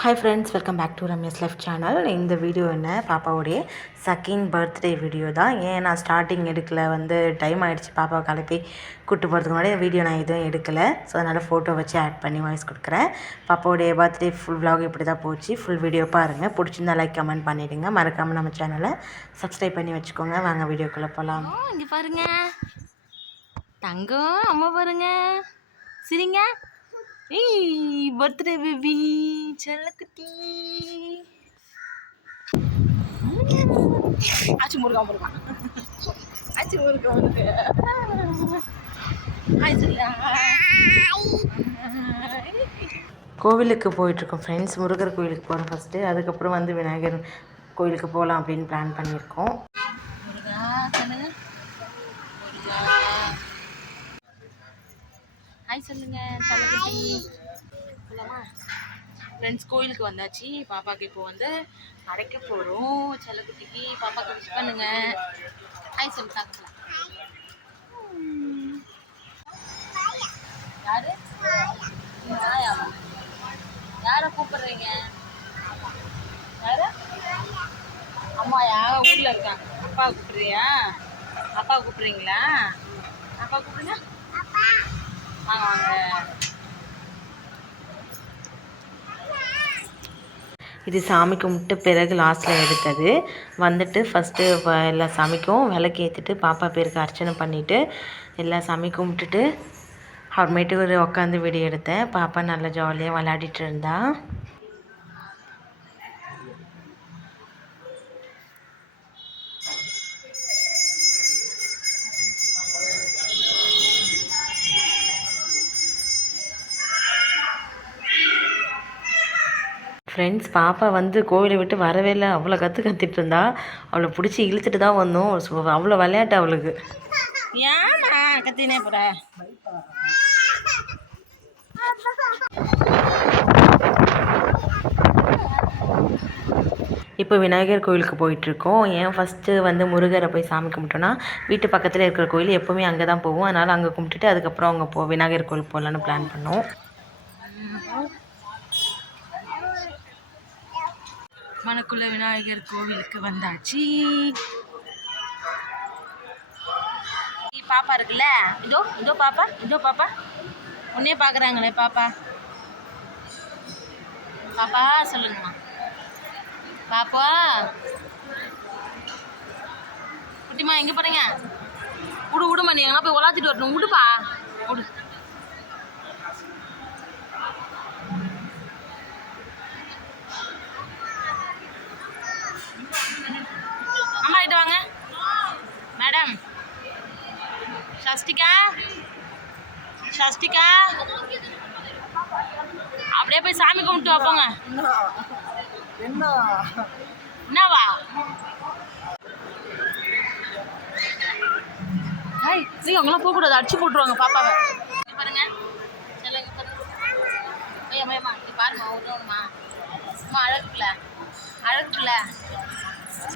Hi friends, welcome back to Ramya's life channel. இந்த video என்ன பாப்பாவுடைய செகண்ட் பர்த்டே வீடியோ தான். ஏன் நான் ஸ்டார்டிங் எடுக்கலை, டைம் ஆகிடுச்சு பாப்பாவை கிளப்பி கூப்பிட்டு போகிறதுக்கு முன்னாடி வீடியோ நான் எதுவும் எடுக்கலை. ஸோ அதனால் ஃபோட்டோ வச்சு ஆட் பண்ணி வாய்ஸ் கொடுக்குறேன். பாப்பாவுடைய பர்த்டே ஃபுல் விலாக் இப்படி தான் போச்சு. ஃபுல் வீடியோ பாருங்கள். பிடிச்சிருந்தா லைக் கமெண்ட் பண்ணிவிடுங்க. மறக்காமல் நம்ம சேனலை சப்ஸ்கிரைப் பண்ணி வச்சுக்கோங்க. வாங்க வீடியோக்குள்ளே போகலாம். இங்கே பாருங்க தங்கம், அம்மா பாருங்க, சரிங்க. ஏய், பர்த்டே பேபி செல்லக்குட்டி. ஆச்சு முருகா முருகா, ஆச்சு முருகா முருகா. கோவிலுக்கு போயிட்டுருக்கோம் ஃப்ரெண்ட்ஸ். முருகர் கோவிலுக்கு போகிறோம் ஃபஸ்ட்டு. அதுக்கப்புறம் விநாயகர் கோவிலுக்கு போகலாம் அப்படின்னு பிளான் பண்ணியிருக்கோம். ஹாய் சொல்லுங்க செல்லக்குட்டி. போலாமா ஃப்ரெண்ட்ஸ்? கோயிலுக்கு வந்தாச்சு. பாப்பாவுக்கு இப்போ அடைக்க போகிறோம். செல்லக்குட்டிக்கு பாப்பாவுக்கு விஷ் பண்ணுங்க. ஹாய் சொல்லு பார்க்கலாம். யாரு யாரை கூப்பிடுறீங்க? யாரு? அம்மாயா? ஊரில் இருக்காங்க. அப்பா கூப்பிடுறியா? அப்பா கூப்பிடுறீங்களா? அப்பா கூப்பிடுங்க. வாங்க வாங்க. இது சாமி கும்பிட்டு பிறகு லாஸ்ட்டில் எடுத்தது. ஃபஸ்ட்டு எல்லா சாமிக்கும் விளக்கு ஏற்றிட்டு பாப்பா பேருக்கு அர்ச்சனை பண்ணிவிட்டு எல்லா சாமி கும்பிட்டுட்டு அப்புறமேட்டு உட்காந்து வீடியோ எடுத்தேன். பாப்பா நல்லா ஜாலியாக விளையாடிட்டு இருந்தா. ஃப்ரெண்ட்ஸ், பாப்பா கோவிலை விட்டு வரவே இல்லை. அவ்வளோ கத்திட்டு இருந்தா. அவளை பிடிச்சி இழுத்துட்டு தான் வந்தோம். அவ்வளோ விளையாட்டு அவளுக்கு. ஏமா கத்தினே போற? இப்போ விநாயகர் கோவிலுக்கு போயிட்டுருக்கோம். ஏன் ஃபஸ்ட்டு முருகரை போய் சாமி கும்பிட்டோன்னா வீட்டு பக்கத்தில் இருக்கிற கோயில் எப்போவுமே அங்கே தான் போவோம். அதனால் அங்கே கும்பிட்டுட்டு அதுக்கப்புறம் அங்கே விநாயகர் கோவில் போகலான்னு பிளான் பண்ணோம். மணக்குள்ள விநாயகர் கோவிலுக்கு வந்தாச்சு. பாப்பா இருக்குல்ல, இதோ இதோ பாப்பா, இதோ பாப்பா. உன்னே பார்க்குறாங்களே பாப்பா. பாப்பா சொல்லுங்கம்மா. பாப்பா குட்டிமா எங்கே போகிறீங்க? விடுமா, நீ எங்கன்னா போய் உலாத்திட்டு வரணும். விடுப்பா, விடு. அம்மா கிட்ட வாங்க. மேடம் ஷஷ்டிகா, ஷஷ்டிகா அப்படியே போய் சாமி கும்பிட்டு வைப்போங்க. என்னவா? ஹாய், நீங்கள் அவங்களாம் போகக்கூடாது, அடிச்சு போட்டுருவாங்க பாப்பாவை. பாருங்க சொல்லுங்க பாருங்க. ஐயம்மா இது பாருமா, ஒன்றுமா அம்மா அழகுல அழகுல.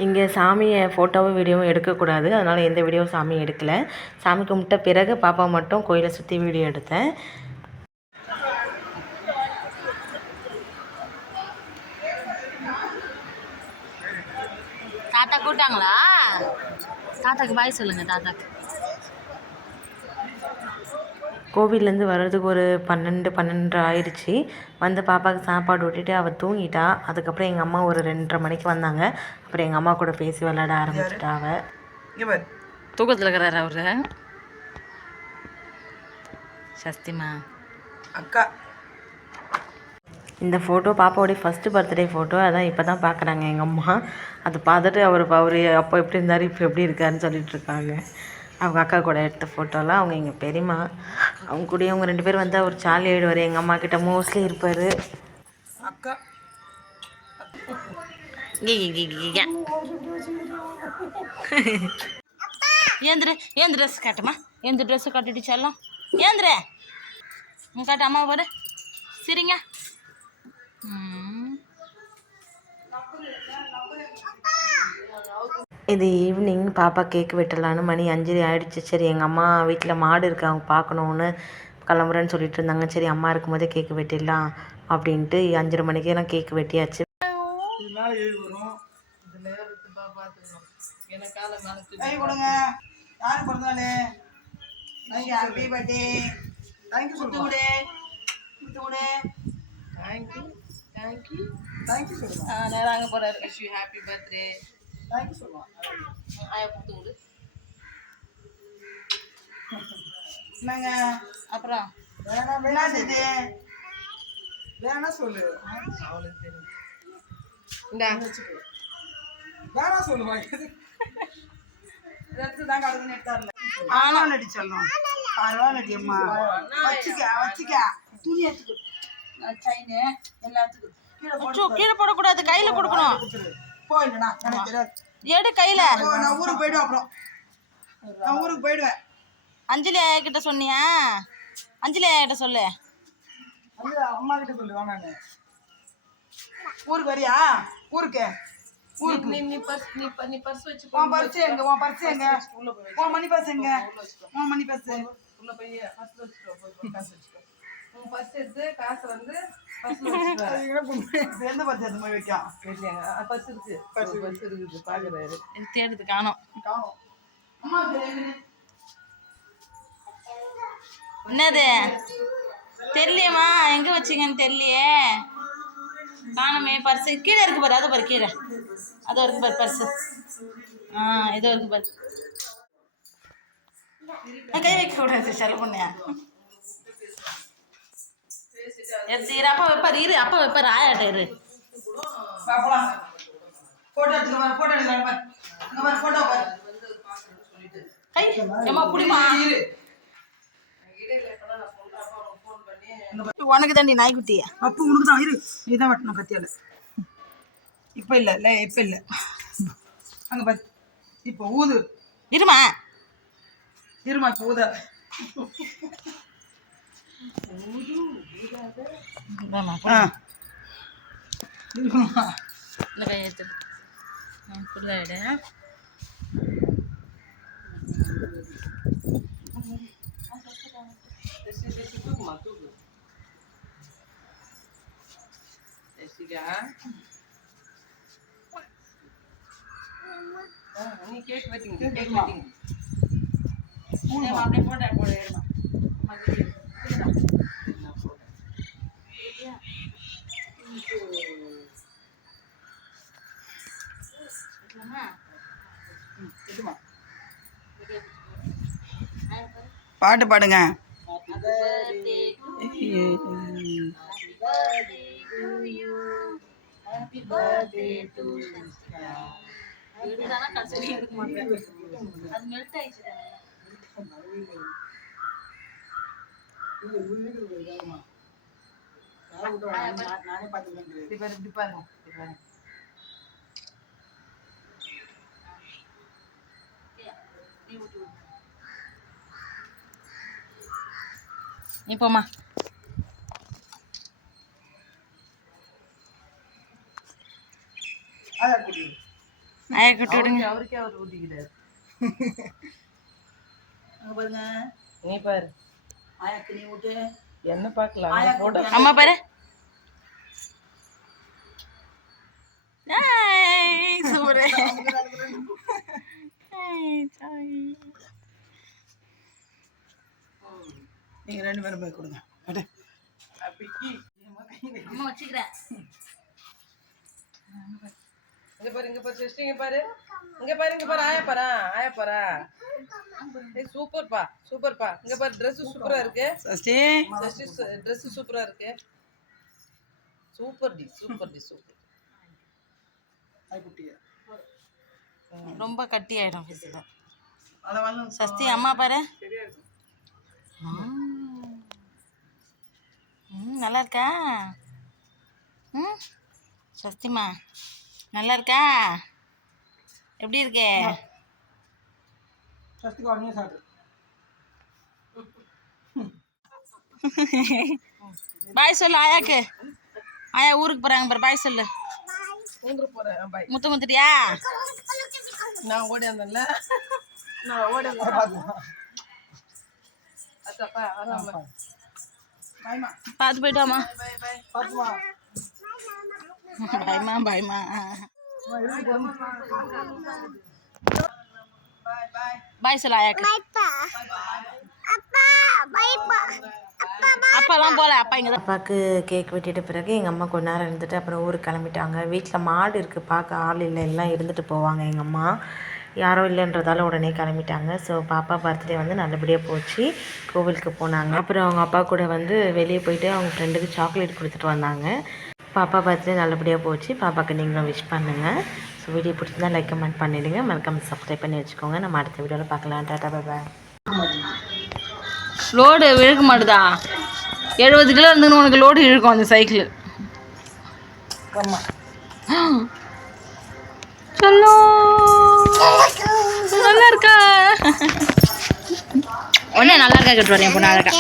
இங்கே சாமியை ஃபோட்டோவும் வீடியோவும் எடுக்கக்கூடாது. அதனால் எந்த வீடியோவும் சாமி எடுக்கலை. சாமி கும்பிட்ட பிறகு பாப்பா மட்டும் கோயிலை சுற்றி வீடியோ எடுத்தேன். தாத்தா கூட்டாங்களா? தாத்தாக்கு பாய் சொல்லுங்கள். தாத்தாக்கு கோவிலேருந்து வர்றதுக்கு ஒரு 12 ஆயிடுச்சு. பாப்பாவுக்கு சாப்பாடு விட்டுட்டு அவள் தூங்கிட்டா. அதுக்கப்புறம் எங்கள் அம்மா ஒரு 2:30 மணிக்கு வந்தாங்க. அப்புறம் எங்கள் அம்மா கூட பேசி விளையாட ஆரம்பிச்சிட்டா. அவள் தூக்கத்தில் இருக்கிறாரு அவரு. சஸ்திமா அக்கா. இந்த ஃபோட்டோ பாப்பாவோடைய ஃபஸ்ட்டு பர்த்டே ஃபோட்டோ. அதான் இப்போ தான் பார்க்குறாங்க எங்கள் அம்மா. அதை பார்த்துட்டு அவர் அப்போ எப்படி இருந்தார், இப்போ எப்படி இருக்காருன்னு சொல்லிகிட்ருக்காங்க. அவங்க அக்கா கூட எடுத்த ஃபோட்டோலாம். அவங்க எங்கள் பெரியம்மா. அவங்க கூட அவங்க 2 பேர் அவர் சாலி ஆகிடுவார். எங்கள் அம்மா கிட்ட மோஸ்ட்லி இருப்பார். அக்கா ஏந்திர ட்ரெஸ் காட்டுமா? எந்த ட்ரெஸ்ஸு கட்டிட்டு செல்லம்? ஏந்திர காட்டு அம்மா பாரு. சரிங்க. இது ஈவினிங் பாப்பா கேக் வெட்டலான்னு மணி 5 ஆகிடுச்சு. சரி, எங்கள் அம்மா வீட்டில் மாடு இருக்குது, அவங்க பார்க்கணுன்னு கிளம்புறேன்னு சொல்லிட்டு இருந்தாங்க. சரி, அம்மா இருக்கும்போதே கேக்கு வெட்டிடலாம் அப்படின்ட்டு 5:30 மணிக்கெல்லாம் கேக் வெட்டியாச்சு. நேராங்க போறாரு. Wish you happy birthday. Thank you சொல்லுவான். ஆயா கொடுத்து விடு. என்னங்க அப்புறம் வேணா சொல்லு. அவளுக்கு தெரியும். இந்தா வேணா சொல்லுமா. அடி சொல்லணும். அம்மா வச்சுக்க துணி எடுத்துக்கு. செயின் எல்லாத்துக்கும் கீழே போடக்கூடாது, கையில கொடுக்கணும். போயிடா எடு கையில. நான் ஊருக்கு போயிடுவேன். அப்புறம் நான் ஊருக்கு போயிடுவேன். அஞ்சலி ஆயா கிட்ட சொன்னியா? அஞ்சலி ஆயா கிட்ட சொல்லு. அம்மா கிட்ட சொல்லு. வாங்க ஊருக்கு வரியா? ஊருக்கு நீ பர்ஸ் வச்சு. உன் பர்ஸ் எங்க? உன் பர்ஸ் எங்க? உன் மணி பர்ஸ் எங்க? உன் மணி பர்ஸ் உள்ள போய் பர்ஸ் வச்சுக்கோ. போய் காசு வச்சுக்கோ. உன் பர்ஸ் எடுத்து காசு வந்து பர்ஸ்ல வச்சுக்கோ. எந்த பர்ஸ் எடுத்து போய் வைக்கலாம்? கேட்டியாங்க? பர்ஸ் இருக்கு. பர்ஸ் இருக்குது. பாக்குறாரு. தேடுது. காணோம். அம்மா என்னது தெரியலையம்மா, எங்க வச்சிங்கன்னு தெரியலையே. காணுமே. பர்ஸ் கீழே இருக்கு பாரு. அது பாரு கீழே. அது இருக்கு பாரு பர்ஸ். இதோ இருக்கு பாரு. கை வைக்க கூடாது. செலவு பண்ணியா எடுத்துக்கிற. அப்பா வைப்பாரு. இரு அப்பா வைப்பாரு. ஆயாட்ட இரு. கை ஏமா புடிமா. உனக்கு தாண்டி நாய்க்குட்டி. அப்போ உனக்கு தான். இரு நீதான் வெட்டணும் கத்தியால. இப்ப இல்ல இப்ப இல்ல. அங்க பாரு. இப்ப ஊது. இருமா இப்ப ஊத. நீ கேக் வெட்டிங்க. கேக் வெட்டிங்க. அப்படியே போட்டா போடுமா. பாட்டு பாடுங்க. இப்போமா ஆயா குட்டி விடுங்க. அவருக்கே அவர் ஊட்டிக்கிறாரு. பாருங்க. நீ பாரு. ஆயாக்கு நீ ஊட்டு. என்ன பார்க்கலாம். அம்மா பாரு. சூப்பர். நீங்க 2 பேரும் போய் கொடுங்க. அம்மா வச்சுக்கிறேன். இங்க பாரு. இங்க பாரு. சிஸ்டர் இங்க பாரு. இங்க பாரு. இங்க பாரு. ஆயா பாரு. ஆயா பாரு. ஏய் சூப்பர்ப்பா. சூப்பர்ப்பா. இங்க பாரு. Dress சூப்பரா இருக்கு. சஷ்டி Dress சூப்பரா இருக்கு. Super D. சூப்பர். ஐ குட்டியா. ரொம்ப கட்டி ஆயிடும் ஃபேஸ்ல. சஷ்டி அம்மா பாரு. சரியா இருக்கு. நல்லா இருக்கா? சஷ்டிமா நல்லா இருக்கா? எப்படி இருக்கே? பாய் சொல்லு ஆயாக்கு. ஆயா ஊருக்கு போறாங்க பாரு. பாய் சொல்லு. ஊருக்கு போறேன். பாய். முத்து முத்துட்டியா? நான் ஓடி வந்தேன்ல. பார்த்து போயிட்டு வாமா. பாய்மா பாய்மா. பாய் சொல்ல ஆயாக்கு. அப்பாலாம் போல, அப்பா இங்கே தான். அப்பாவுக்கு கேக் வெட்டிட்ட பிறகு எங்கள் அம்மா கொஞ்ச நேரம் இருந்துட்டு அப்புறம் ஊருக்கு கிளம்பிட்டாங்க. வீட்டில் மாடு இருக்குது, பார்க்க ஆள் இல்லை, எல்லாம் இருந்துட்டு போவாங்க. எங்கள் அம்மா யாரும் இல்லைன்றதால உடனே கிளம்பிட்டாங்க. ஸோ பாப்பா பர்த்டே வந்து நல்லபடியாக போச்சு. கோவிலுக்கு போனாங்க. அப்புறம் அவங்க அப்பா கூட வந்து வெளியே போயிட்டு அவங்க ஃப்ரெண்டுக்கு சாக்லேட் கொடுத்துட்டு வந்தாங்க. பாப்பா பர்த்டே நல்லபடியாக போச்சு. பாப்பாவுக்கு நீங்களும் விஷ் பண்ணுங்கள். ஸோ வீடியோ பிடிச்சிருந்தா லைக் கமெண்ட் பண்ணிவிடுங்க. மறக்காமல் சப்ஸ்கிரைப் பண்ணி வச்சுக்கோங்க. நம்ம அடுத்த வீடியோவில் பார்க்கலாம். டாடா பாய். லோடு இழுக்க மாட்டுதா? 70 கிலோ இருந்துன்னு உனக்கு லோடு இழுக்கும் அந்த சைக்கிள். சொல்லோ நல்லா இருக்கா? உடனே நல்லா இருக்கா கேட்டு வரேன். பொண்ணு அழகா